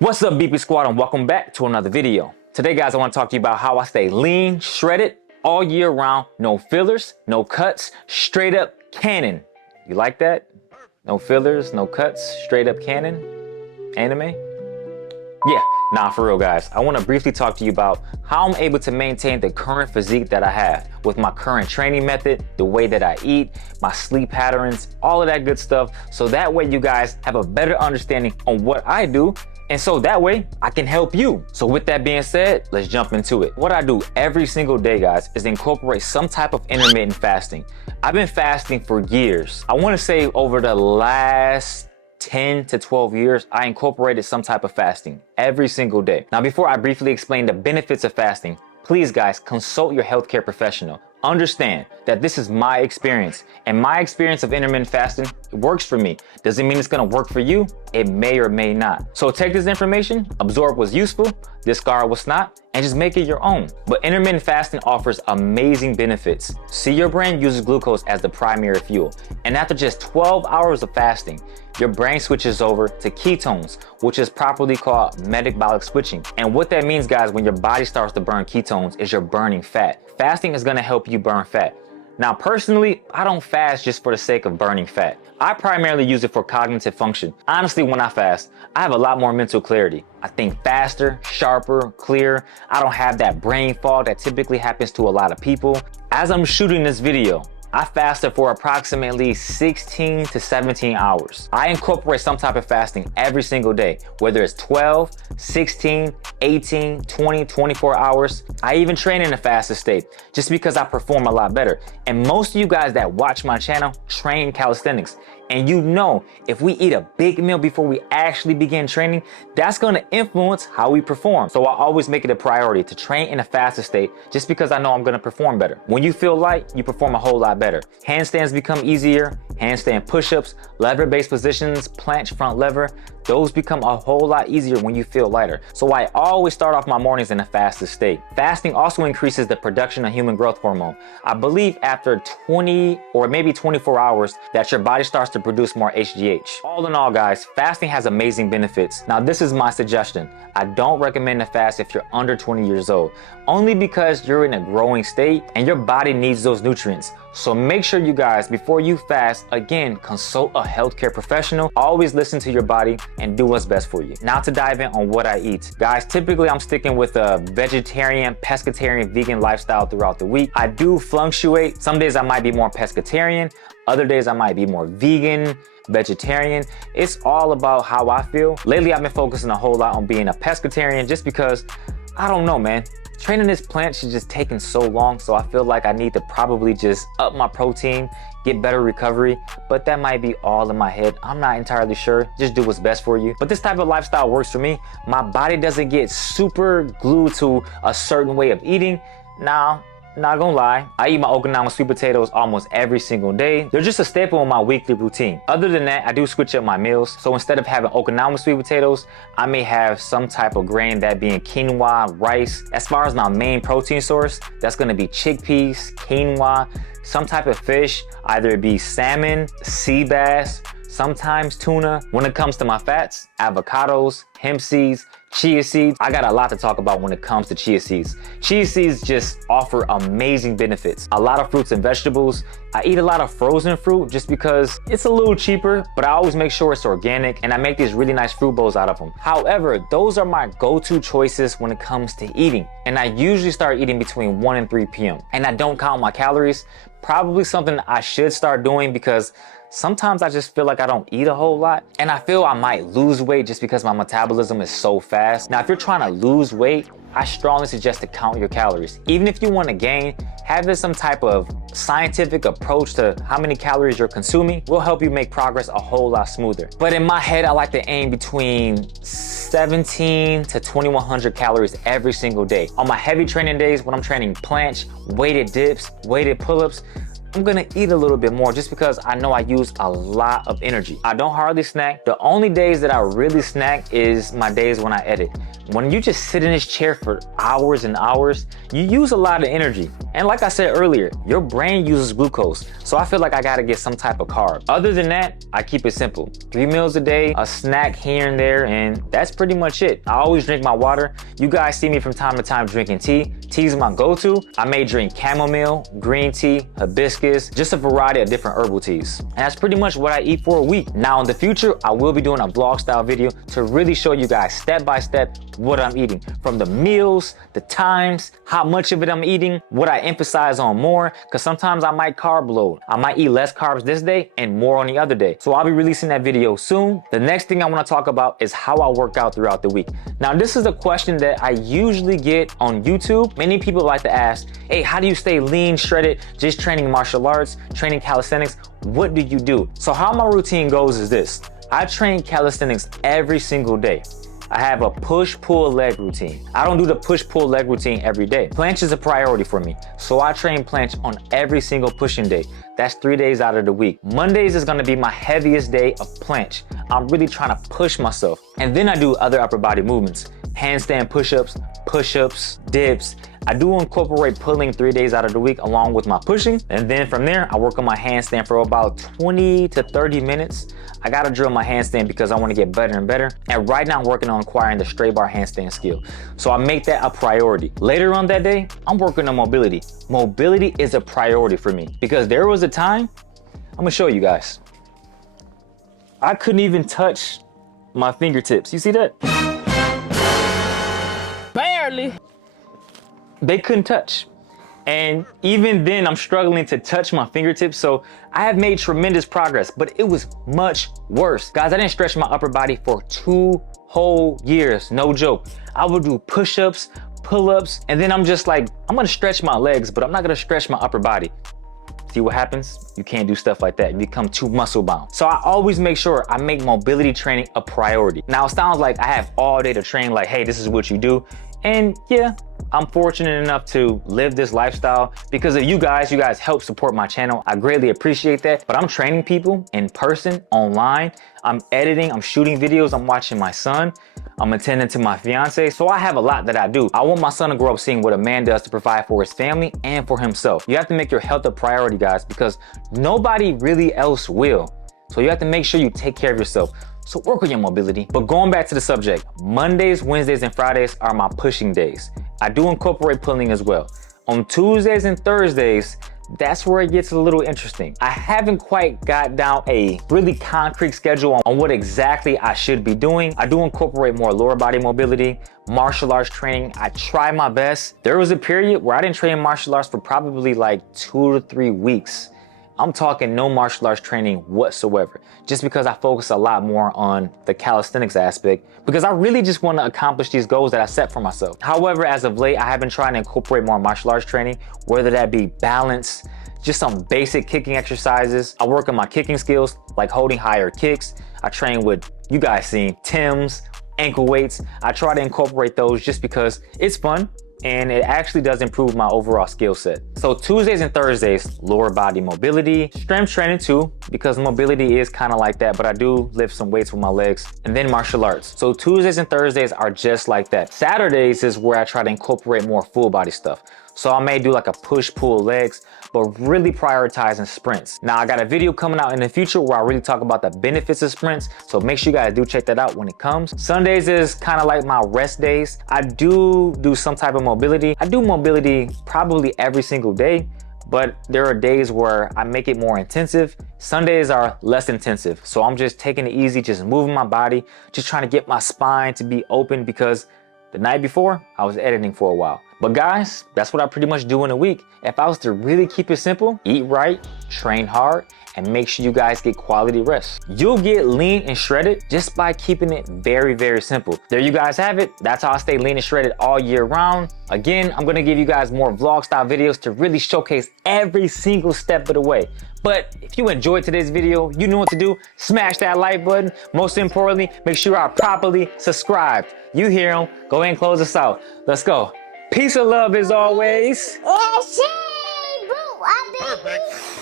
What's up, BP Squad, and welcome back to another video. Today, guys, I want to talk to you about how I stay lean, shredded, all year round, no fillers, no cuts, straight up cannon. You like that? No fillers, no cuts, straight up cannon? Anime? Yeah, nah, for real, guys. I want to briefly talk to you about how I'm able to maintain the current physique that I have with my current training method, the way that I eat, my sleep patterns, all of that good stuff. So that way you guys have a better understanding on what I do. And so that way I can help you. So with that being said, let's jump into it. What I do every single day, guys, is incorporate some type of intermittent fasting. I've been fasting for years. I want to say over the last 10 to 12 years, I incorporated some type of fasting every single day. Now, before I briefly explain the benefits of fasting, please, guys, consult your healthcare professional. Understand that this is my experience, and my experience of intermittent fasting works for me. Doesn't mean it's gonna work for you. It may or may not. So take this information, absorb what's useful, discard what's not, and just make it your own. But intermittent fasting offers amazing benefits. See, your brain uses glucose as the primary fuel, and after just 12 hours of fasting, your brain switches over to ketones, which is properly called metabolic switching. And what that means, guys, when your body starts to burn ketones is you're burning fat. Fasting is gonna help you burn fat. Now, personally, I don't fast just for the sake of burning fat. I primarily use it for cognitive function. Honestly, when I fast, I have a lot more mental clarity. I think faster, sharper, clear. I don't have that brain fog that typically happens to a lot of people. As I'm shooting this video, I fasted for approximately 16 to 17 hours. I incorporate some type of fasting every single day, whether it's 12, 16, 18, 20, 24 hours. I even train in a fasted state just because I perform a lot better. And most of you guys that watch my channel train calisthenics. And you know, if we eat a big meal before we actually begin training, that's gonna influence how we perform. So I always make it a priority to train in a fasted state just because I know I'm gonna perform better. When you feel light, you perform a whole lot better. Handstands become easier, handstand push-ups, lever-based positions, planche front lever, those become a whole lot easier when you feel lighter. So I always start off my mornings in a fasted state. Fasting also increases the production of human growth hormone. I believe after 20 or maybe 24 hours that your body starts to produce more HGH. All in all, guys, fasting has amazing benefits. Now, this is my suggestion. I don't recommend to fast if you're under 20 years old, only because you're in a growing state and your body needs those nutrients. So make sure you guys, before you fast, again, consult a healthcare professional. Always listen to your body and do what's best for you. Now to dive in on what I eat. Guys, typically I'm sticking with a vegetarian, pescatarian, vegan lifestyle throughout the week. I do fluctuate. Some days I might be more pescatarian. Other days I might be more vegan, vegetarian. It's all about how I feel. Lately, I've been focusing a whole lot on being a pescatarian just because, I don't know, man. Training this planche is just taking so long, so I feel like I need to probably just up my protein, get better recovery, but that might be all in my head. I'm not entirely sure. Just do what's best for you. But this type of lifestyle works for me. My body doesn't get super glued to a certain way of eating. Now, not gonna lie, I eat my Okinawan sweet potatoes almost every single day. They're just a staple in my weekly routine. Other than that, I do switch up my meals. So instead of having Okinawan sweet potatoes, I may have some type of grain, that being quinoa, rice. As far as my main protein source, that's gonna be chickpeas, quinoa, some type of fish, either it be salmon, sea bass, sometimes tuna. When it comes to my fats, avocados, hemp seeds, chia seeds. I got a lot to talk about when it comes to chia seeds. Chia seeds just offer amazing benefits. A lot of fruits and vegetables. I eat a lot of frozen fruit just because it's a little cheaper, but I always make sure it's organic, and I make these really nice fruit bowls out of them. However, those are my go-to choices when it comes to eating. And I usually start eating between 1 and 3 p.m. And I don't count my calories. Probably something I should start doing because sometimes I just feel like I don't eat a whole lot, and I feel I might lose weight just because my metabolism is so fast. Now, if you're trying to lose weight, I strongly suggest to count your calories. Even if you want to gain, having some type of scientific approach to how many calories you're consuming will help you make progress a whole lot smoother. But in my head, I like to aim between 17 to 2100 calories every single day. On my heavy training days, when I'm training planche, weighted dips, weighted pull-ups, I'm gonna eat a little bit more just because I know I use a lot of energy. I don't hardly snack. The only days that I really snack is my days when I edit. When you just sit in this chair for hours and hours, you use a lot of energy. And like I said earlier, your brain uses glucose. So I feel like I gotta get some type of carb. Other than that, I keep it simple. 3 meals a day, a snack here and there, and that's pretty much it. I always drink my water. You guys see me from time to time drinking tea. Tea's my go-to. I may drink chamomile, green tea, hibiscus, just a variety of different herbal teas. And that's pretty much what I eat for a week. Now in the future, I will be doing a vlog style video to really show you guys step by step what I'm eating. From the meals, the times, how much of it I'm eating, what I emphasize on more, because sometimes I might carb load. I might eat less carbs this day and more on the other day. So I'll be releasing that video soon. The next thing I want to talk about is how I work out throughout the week. Now this is a question that I usually get on YouTube. Many people like to ask, hey, how do you stay lean, shredded, just training martial arts, training calisthenics? What do you do? So how my routine goes is this. I train calisthenics every single day. I have a push-pull leg routine. I don't do the push-pull leg routine every day. Planche is a priority for me. So I train planche on every single pushing day. That's 3 days out of the week. Mondays is gonna be my heaviest day of planche. I'm really trying to push myself. And then I do other upper body movements. Handstand push-ups, dips. I do incorporate pulling 3 days out of the week along with my pushing. And then from there, I work on my handstand for about 20 to 30 minutes. I gotta drill my handstand because I wanna get better and better. And right now I'm working on acquiring the straight bar handstand skill. So I make that a priority. Later on that day, I'm working on mobility. Mobility is a priority for me because there was a time, I'm gonna show you guys. I couldn't even touch my fingertips. You see that? Barely. They couldn't touch. And even then I'm struggling to touch my fingertips. So I have made tremendous progress, but it was much worse. Guys, I didn't stretch my upper body for 2 whole years. No joke. I would do push-ups, pull-ups, and then I'm just like, I'm gonna stretch my legs, but I'm not gonna stretch my upper body. See what happens? You can't do stuff like that. You become too muscle bound. So I always make sure I make mobility training a priority. Now it sounds like I have all day to train, like, hey, this is what you do. And yeah, I'm fortunate enough to live this lifestyle because of you guys. You guys help support my channel. I greatly appreciate that. But I'm training people in person, online. I'm editing, I'm shooting videos, I'm watching my son. I'm attending to my fiance. So I have a lot that I do. I want my son to grow up seeing what a man does to provide for his family and for himself. You have to make your health a priority, guys, because nobody really else will. So you have to make sure you take care of yourself. So work on your mobility. But going back to the subject, Mondays, Wednesdays, and Fridays are my pushing days. I do incorporate pulling as well. On Tuesdays and Thursdays, that's where it gets a little interesting. I haven't quite got down a really concrete schedule on what exactly I should be doing. I do incorporate more lower body mobility, martial arts training. I try my best. There was a period where I didn't train martial arts for probably like 2 to 3 weeks. I'm talking no martial arts training whatsoever, just because I focus a lot more on the calisthenics aspect, because I really just want to accomplish these goals that I set for myself. However, as of late, I have been trying to incorporate more martial arts training, whether that be balance, just some basic kicking exercises. I work on my kicking skills, like holding higher kicks. I train with, you guys seen, Tims, ankle weights. I try to incorporate those just because it's fun. And it actually does improve my overall skill set. So Tuesdays and Thursdays, lower body mobility, strength training too, because mobility is kind of like that, but I do lift some weights with my legs, and then martial arts. So Tuesdays and Thursdays are just like that. Saturdays is where I try to incorporate more full body stuff. So I may do like a push-pull legs, but really prioritizing sprints. Now I got a video coming out in the future where I really talk about the benefits of sprints. So make sure you guys do check that out when it comes. Sundays is kind of like my rest days. I do some type of mobility. I do mobility probably every single day, but there are days where I make it more intensive. Sundays are less intensive. So I'm just taking it easy, just moving my body, just trying to get my spine to be open because the night before, I was editing for a while. But guys, that's what I pretty much do in a week. If I was to really keep it simple, eat right, train hard, and make sure you guys get quality rest. You'll get lean and shredded just by keeping it very, very simple. There you guys have it. That's how I stay lean and shredded all year round. Again, I'm gonna give you guys more vlog style videos to really showcase every single step of the way. But if you enjoyed today's video, you know what to do. Smash that like button. Most importantly, make sure you are properly subscribed. You hear them. Go ahead and close us out. Let's go. Peace and love as always. Oh, shit, bro. I did. Perfect.